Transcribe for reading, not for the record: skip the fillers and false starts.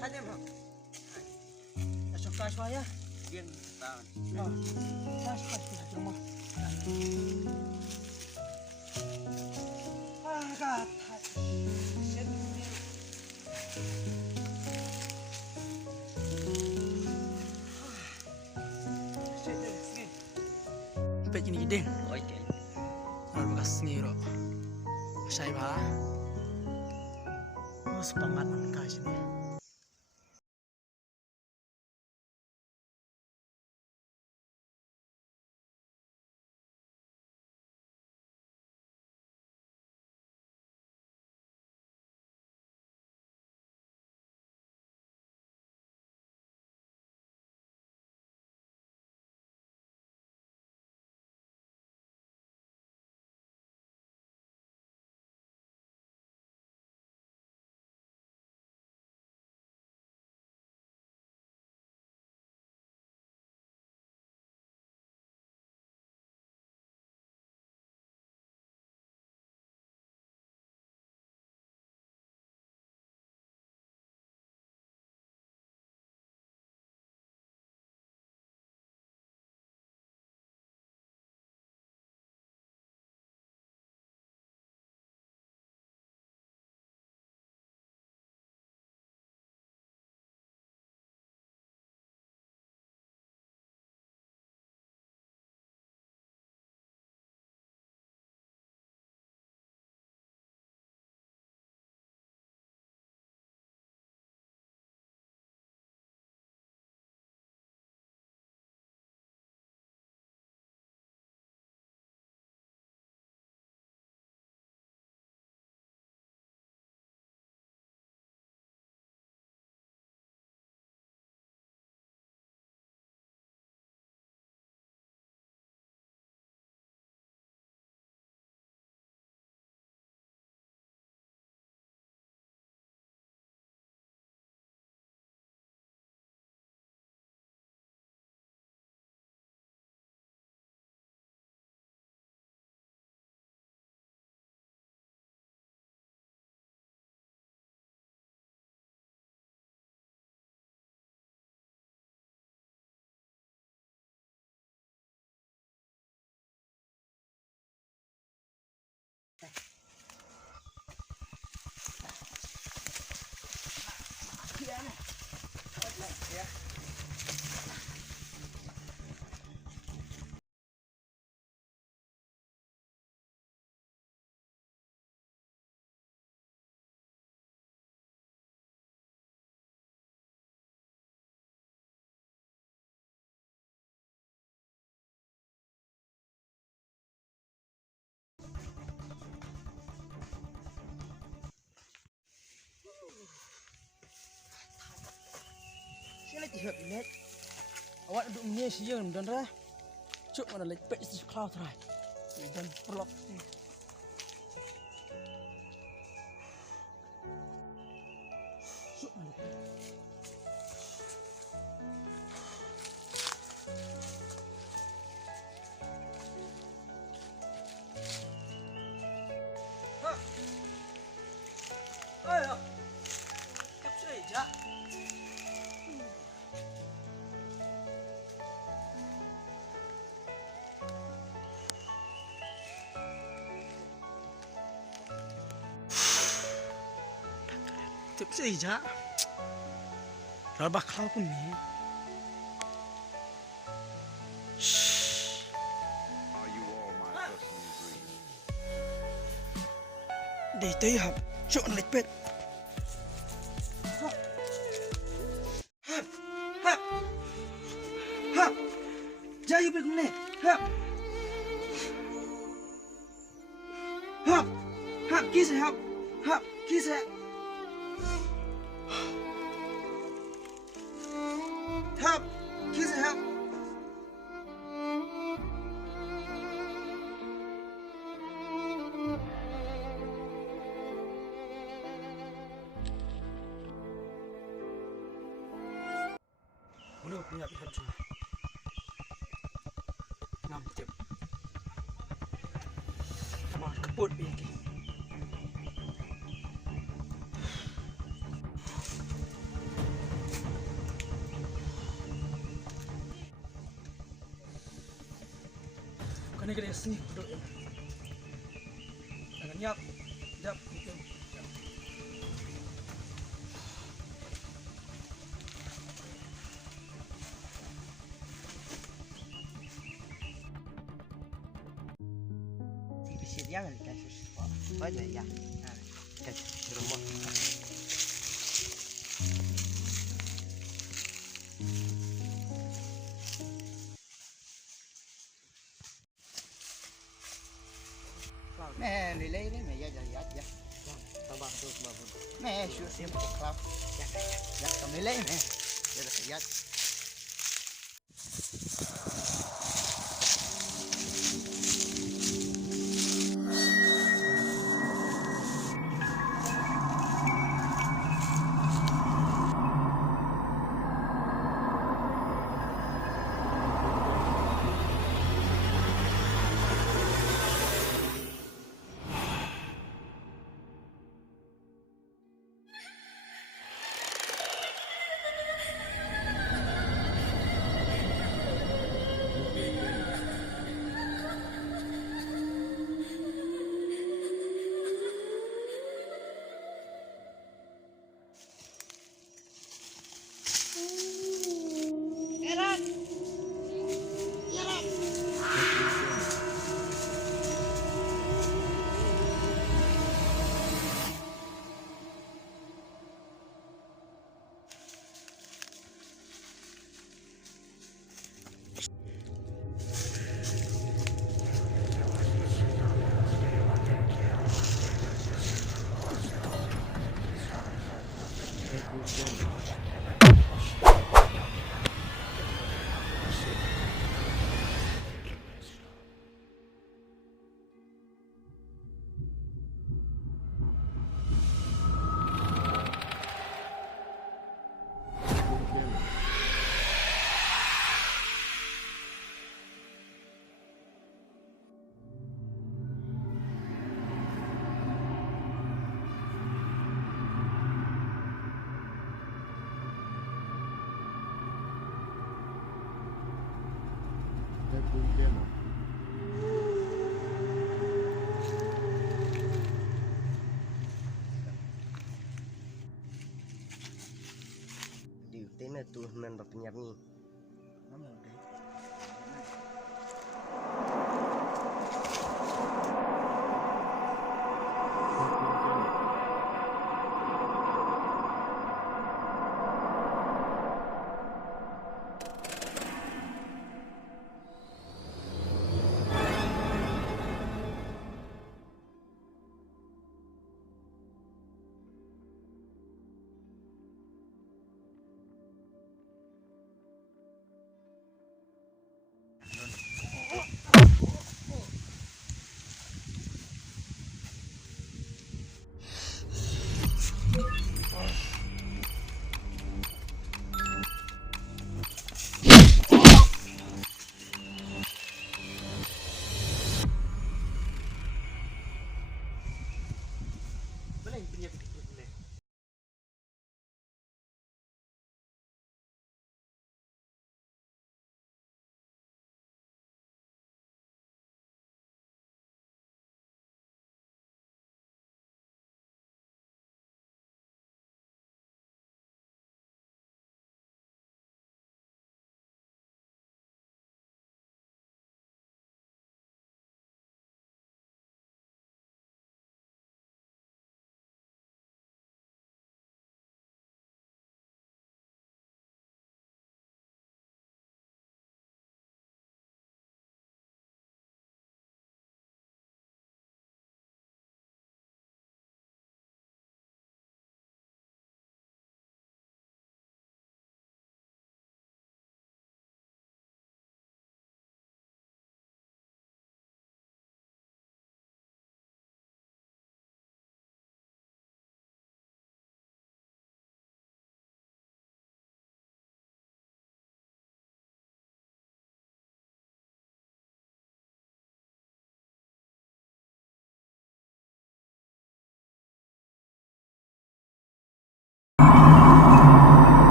Hanya bang. Suka saya. Gen tahun. Oh, saya suka di rumah. Kat. Baik ini ding. Okey. Orang bekas ngiro. Saya bah. Oh, semangat mereka sini. Sila tihak ini. Awak duduk ni siang dan dah. Cuk mana lagi pek si cloud rai. Dan perlok. Cuk mana. Ha. Ayo. Cuk saja. Tiếp gì chứ? Rồi bác khao của mẹ. Để tới học chọn lịch bếp. Hap. Jaya bếp này. Hap. Hap. Hap kisah hap. Hap kisah. Help! Kiss help! Belum punya pihak cuma. Nam tip. Mal kebut begini. Ini kena sini duduk. Jangan nyap. Jap. Bisa jangan dikasih aja ya. Nah, kasih rumah. Mẹ lấy đấy mẹ ra giờ dạ. Tambah tu babu. Mẹ sure simple club. Dạ cầm lấy mẹ. Giờ là dạ. Di utena tu men berpenyap ni. Mana?